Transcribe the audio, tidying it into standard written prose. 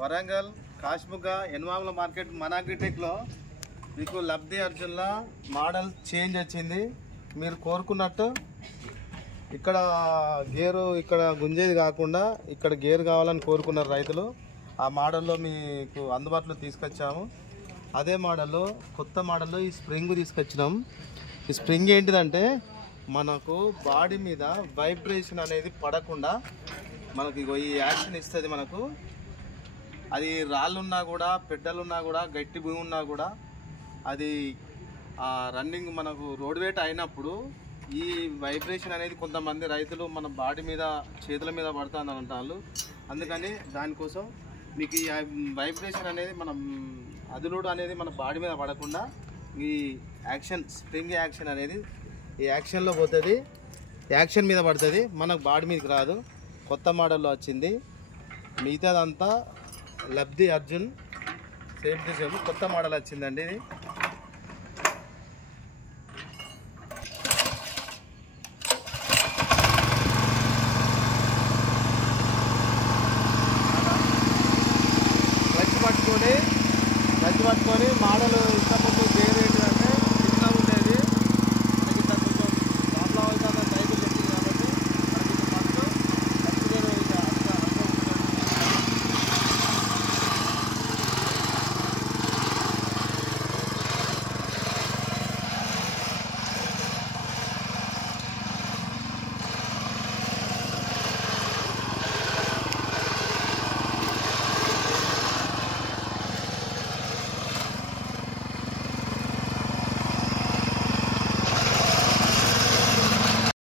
Warangal కాశ్ముఖ ఎన్వాముల market మన అగ్రిటెక్లో మీకు లబ్ధి అర్జున్ల మోడల్ చేంజ్ వచ్చింది. మీరు కోరుకున్నట్టు ఇక్కడ గేరు ఇక్కడ గుంజేది కాకుండా ఇక్కడ గేరు కావాలని కోరుకున్నారు రైతులు. ఆ మోడల్లో మీకు అందుబాటులో తీసుకొచ్చాము. అదే మోడల్లో కొత్త మోడల్లో ఈ స్ప్రింగ్ తీసుకొచ్చినాం. ఈ స్ప్రింగ్ ఏంటిదంటే మనకు బాడీ మీద వైబ్రేషన్ అనేది పడకుండా మనకి ఈ యాక్షన్ ఇస్తుంది. మనకు అది రాళ్ళున్నా కూడా పెద్దలున్నా కూడా గట్టి భూమి ఉన్నా కూడా అది రన్నింగ్ మనకు రోడ్ వేట్ అయినప్పుడు ఈ వైబ్రేషన్ అనేది కొంతమంది రైతులు మన బాడీ మీద చేతుల మీద పడుతుంది అంటారు. అందుకని దానికోసం మీకు ఈ వైబ్రేషన్ అనేది మనం అదులుడు అనేది మన బాడీ మీద పడకుండా ఈ యాక్షన్ స్ప్రింగ్ యాక్షన్ అనేది ఈ యాక్షన్లో పోతుంది, యాక్షన్ మీద పడుతుంది, మనకు బాడీ మీదకి రాదు. కొత్త మోడల్లో వచ్చింది. మిగతాదంతా లబ్ధి అర్జున్ సేమ్ టు సేమ్ కొత్త మోడల్ వచ్చిందండి. ఇది క్లచ్ పట్టుకొని మోడల్